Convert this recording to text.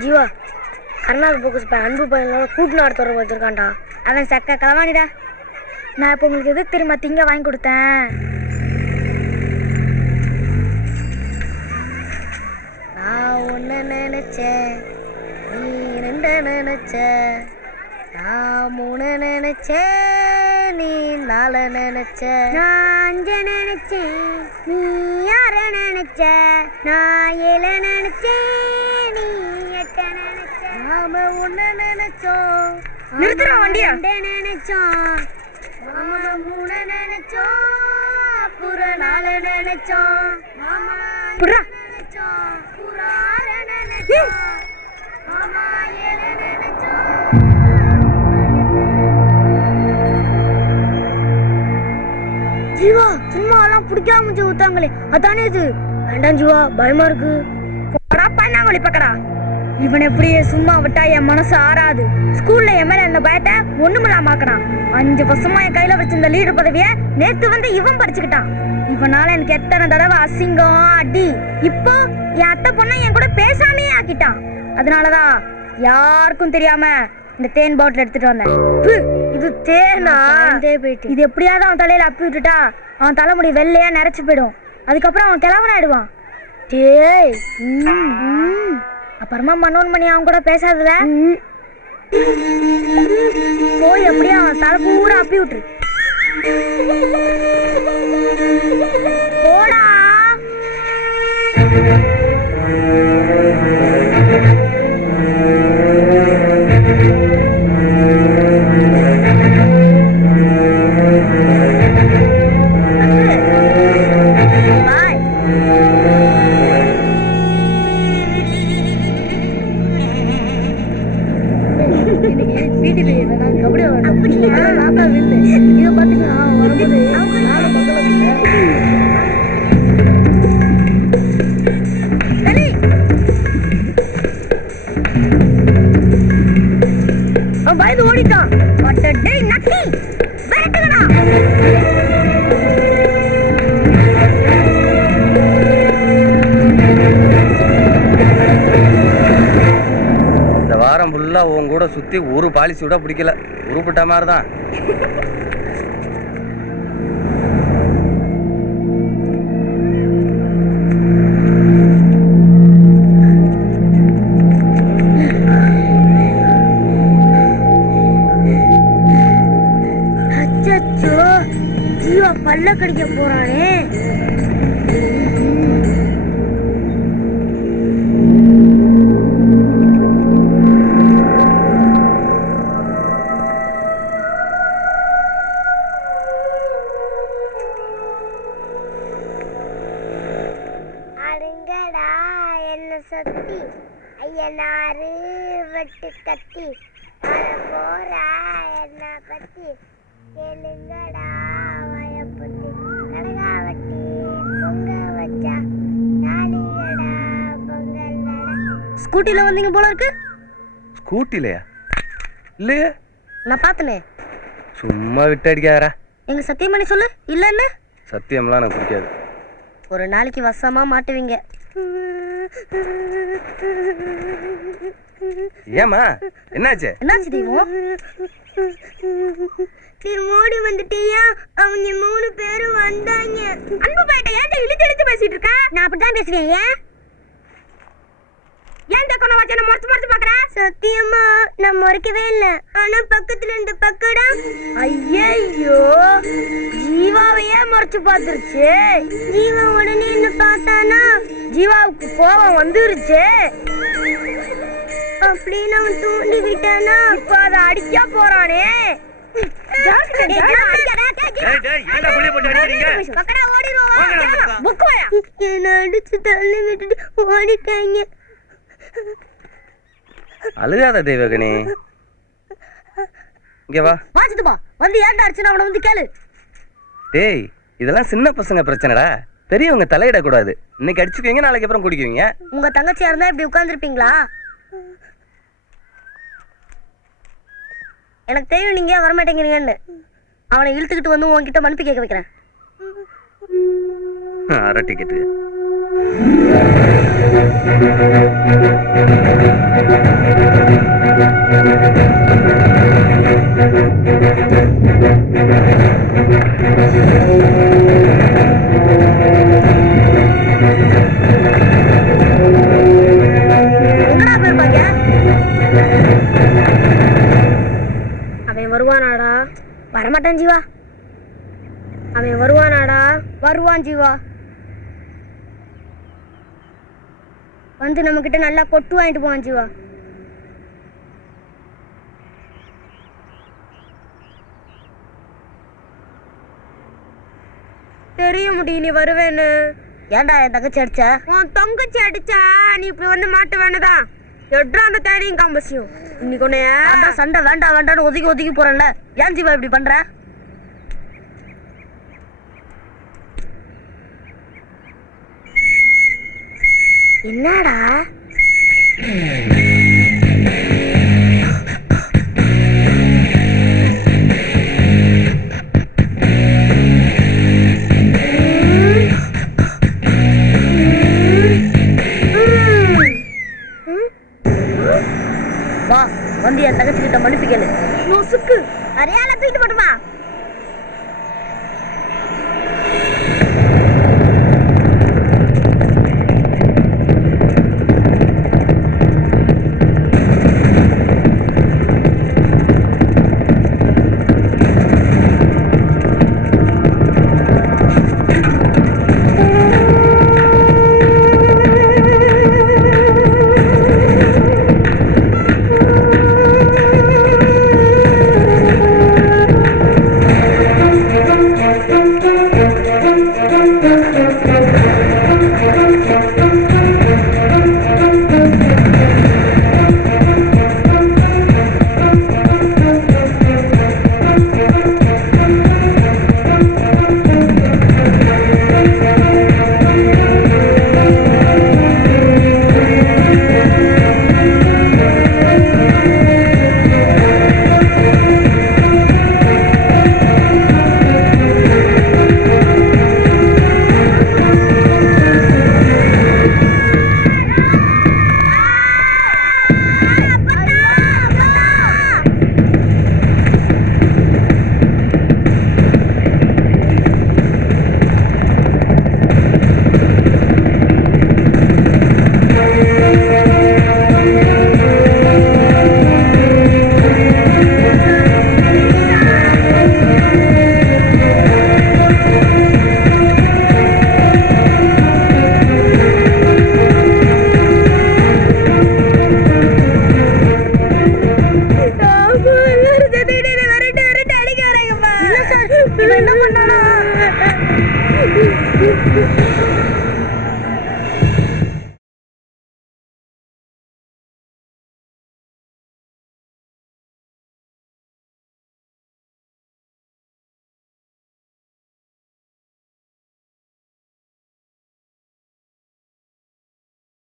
Jeeva Karnataka focus பையன் அன்பு பையனோட கூட்டு நாடு தொடர்பு வச்சிருக்கான்டா. அவன் சக்க களவாணிடா. நான் இப்போ உங்களுக்கு எது தெரியுமா திங்க வாங்கி கொடுத்தேன். நான் ஒன்று நினைச்சேன், நீ ரெண்டு நினைச்ச, நான் மூணு நினைச்சேன், நீ நாலு நினைச்ச, நான் அஞ்சு நினைச்சேன், நீ ஆறு நினைச்ச, நான் ஏழு நினைச்சேன், நீ எட்டு நினைச்ச, நாம ஒன்று நினைச்சோம், நிறுத்துற வண்டியா நினைச்சோம், நாம மூணு நினைச்சோம், அப்புறம் நாலு நினைச்சோம், மாமா நினைச்சோம், புறா நினைச்சோம், மாமா ஏழு நினைச்சோம். ஜீவா சும்மா எல்லாம் பிடிக்காம ஊத்தாங்களே அதானே இது. வேண்டாம் ஜீவா பயமா இருக்கு. பண்ணாங்கொழி பக்கடா. இவன் எப்படியே சும்மா விட்டா என் மனசு ஆறாது. ஸ்கூல்ல என் மேல இந்த பயத்தை ஒண்ணுமில்லாம ஆக்கறான். 5 வருஷமா என் கையில வச்சிருந்த லீடர் பதவியை நேத்து வந்து இவன் பறிச்சுக்கிட்டான். இவனால எனக்கு எத்தனை தடவை அசிங்கம் அடி. இப்போ என் அத்தை பொண்ணை என் கூட பேசாமே ஆக்கிட்டான். அதனாலதான் யாருக்கும் தெரியாம இந்த தேன் பாட்டில் எடுத்துட்டு வந்தேன். இது தேனா? இது எப்படியாவது அவன் தலையில அப்பி விட்டுட்டா அவன் தலைமுடி வெள்ளையா நரைச்சு போயிடும். அதுக்கப்புறம் அவன் கிழவன் ஆயிடுவான். டேய் அப்புறமா மனோன் மணி அவன் கூட பேசாதத போய் அப்படியே அவன் தலை பூரா அப்பி விட்டுரு. போடா. பயந்து ஓடிட்டான். இந்த வாரம் ஃபுல்லா உன் கூட சுத்தி ஒரு பாலிசி விட பிடிக்கல. உருப்பிட்ட மாதிரி தான். ஜீவா பல்ல கடிக்க போறானே. அருங்கடா என்ன சத்தி ஐயனாரு வெட்டு கத்தி போறா என்ன பத்தி கேளுங்கடா வயப்புத்தி கடகாவட்டி பொங்க வச்சா நாளியடா பொங்கல்டா. ஸ்கூட்டில வந்தீங்க போல இருக்கு. ஸ்கூட்டிலையா? இல்லையே, நான் பார்த்தனே. சும்மா விட்டு அடிக்காதடா. எங்க சத்தியம் பண்ணி சொல்லு. இல்லன்னு சத்தியம்லாம் எனக்கு பிடிக்காது. ஒரு நாளைக்கு வசமா மாட்டுவீங்க. ஏமா என்னாச்சு? என்னாச்சு தெய்வம்? மோடி வந்துட்டியா? அவங்க 3 பேரும் வந்தாங்க. அன்பு பேட்ட ஏன் இழுத்து இழுத்து பேசிட்டு இருக்க? நான் அப்படிதான் பேசுவேன். ஏன் தக்கன வச்சன மொறச்சு மொறச்சு பாக்குற? சத்தியமா நான் மொறக்கவே இல்ல. ஆனா பக்கத்துல இருந்த பக்கடா ஐயோ ஜீவாவையே மொறச்சு பாத்துருச்சு. ஜீவா உடனே என்ன பார்த்தானா ஜீவாவுக்கு கோபம் வந்துருச்சு. அப்படின்னு அவன் தூண்டி விட்டானா இப்ப அதை அடிக்க போறானே. அடிச்சு தள்ளி விட்டுட்டு ஓடிட்டாங்க. அழுகாத தெய்வகனே. இங்க வா. வாச்சிட்டுப்பா வந்து ஏன்டா அடிச்சுனா அவனை வந்து கேளு. டேய் இதெல்லாம் சின்ன பசங்க பிரச்சனைடா. பெரியவங்க தலையிடக்கூடாது. இன்னைக்கு அடிச்சுக்குவீங்க, நாளைக்கு அப்புறம் குடிக்குவீங்க. உங்க தங்கச்சியா இருந்தா இப்படி உட்கார்ந்துருப்பீங்களா? எனக்கு தெரியும் நீங்க வரமாட்டேங்கிறீங்கன்னு. அவனை இழுத்துக்கிட்டு வந்து உன்கிட்ட மன்னிப்பு கேட்க வைக்கிறேன். அரை டிக்கெட்டு எங்கடா போயிருப்பாங்க? அவன் வருவானாடா? வரமாட்டான் ஜீவா. அவன் வருவானாடா? வருவான் ஜீவா. வந்து நம்ம கிட்ட நல்லா கொட்டு வாங்கிட்டு போவான் ஜீவா. தெரிய முடியும் நீ வருவேன்னு. ஏன்டா என் தங்கச்சி அடிச்ச? உன் தங்கச்சி அடிச்சா நீ இப்படி வந்து மாட்ட வேணுதான். எட்ரா அந்த தேடியும் காம்பசியும் இன்னைக்கு உன்னைய சண்டை வேண்டாம் வேண்டாம்னு ஒதுக்கி ஒதுக்கி போறேன்ல. ஏன் ஜீவா இப்படி பண்ற? என்னடா வா வந்து என் தங்கச்சி கிட்ட மன்னிப்பு கேளு. நொசுக்கு அரையால தூக்கிட்டு போட்டுமா. என்ன பண்ணானா?